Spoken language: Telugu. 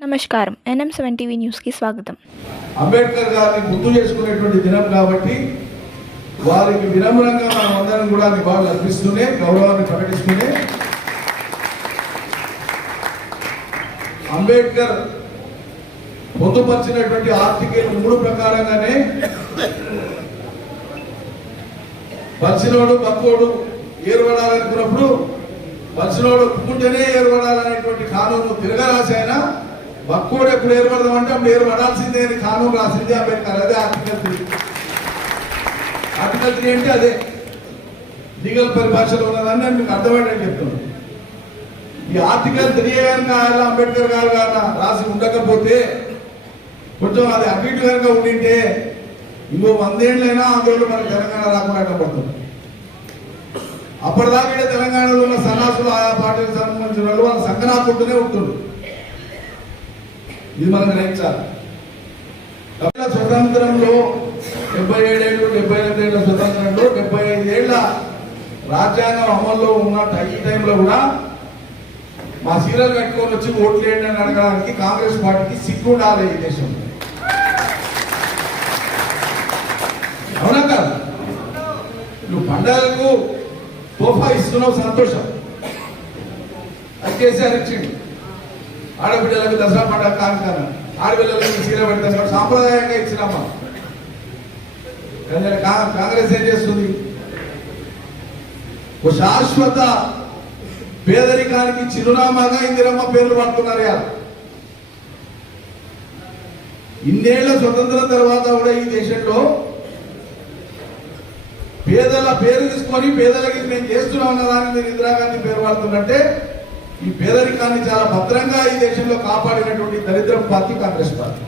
నమస్కారం. ఎన్ఎం సెవెన్ టీవీ న్యూస్కి స్వాగతం. అంబేద్కర్ గారిని గుర్తు చేసుకునేటువంటి దినం కాబట్టి వారికి వినమ్రంగా మనం అందరం కూడా నివాళులు అర్పిస్తూనే గౌరవాన్ని ప్రకటిస్తూనే అంబేద్కర్ పొందుపరిచినటువంటి ఆర్టికల్ మూడు ప్రకారంగానే బలిసినోడు బక్కోడు ఏర్పడాలనుకున్నప్పుడు బలిసినోడు ఒప్పుకుంటేనే ఏర్పడాలనేటువంటి కానూను తిరగరాసి ఆయన ఎప్పుడు ఏర్పడదామంటే అప్పుడు ఏర్పడాల్సిందే అని కానూను రాసిందే అంబేద్కర్ అదే ఆర్టికల్ త్రీ ఆర్టికల్ త్రీ అంటే అదే. లీగల్ పరిభాషలో ఉన్నదని నేను మీకు అర్థమయ్యేటట్టు చెప్తున్నాను. ఈ ఆర్టికల్ త్రీ కనుక ఆయన అంబేద్కర్ గారు కనుక రాసి ఉండకపోతే కొంచెం అది అటు కనుక ఉండింటే ఇంకో వందేళ్ళైనా ఆందోళన మన తెలంగాణ రాకుండా పడుతుంది. అప్పటిదాకా తెలంగాణలో ఉన్న సన్నాసులు ఆయా పార్టీలకు సంబంధించిన వాళ్ళు వాళ్ళ సంకనాకుంటూనే ఉంటుండ్రు ఇది మనం గ్రహించాలి స్వతంత్రంలో డెబ్బై ఏడేళ్ళు డెబ్బై ఎనిమిదేళ్ళ స్వతంత్రంలో డెబ్బై ఐదేళ్ళ రాజ్యాంగం అమల్లో ఉన్న టై- ఈ టైంలో కూడా మా సీరియల్ కట్టుకొని వచ్చి ఓట్లు వేయండి అని అడగడానికి కాంగ్రెస్ పార్టీకి సిగ్గు ఉండాలి ఈ దేశంలో. అవునా కాదు? నువ్వు పండగలకు తోఫా ఇస్తున్నావు సంతోషం. అది కేసీఆర్ ఇచ్చిండు. ఆడపిల్లలకు దసరా పండుగ కానుకను ఆడపిల్లలకు చీర పెడతాం. సాంప్రదాయంగా ఇచ్చినమ్మా కానీ కాంగ్రెస్ ఏం చేస్తుంది? ఒక శాశ్వత పేదరికానికి చిరునామాగా ఇందిరమ్మ పేర్లు పడుతున్నారు ఇవాళ. ఇన్నేళ్ళ స్వతంత్రం తర్వాత కూడా ఈ దేశంలో పేదల పేరు తీసుకొని పేదలకి మేము చేస్తున్నాం అన్నదాన్ని మీరు ఇందిరాగాంధీ పేరు పడుతున్నట్టే ఈ పేదరికాన్ని చాలా భద్రంగా ఈ దేశంలో కాపాడినటువంటి దరిద్రం పార్టీ కాంగ్రెస్ పార్టీ.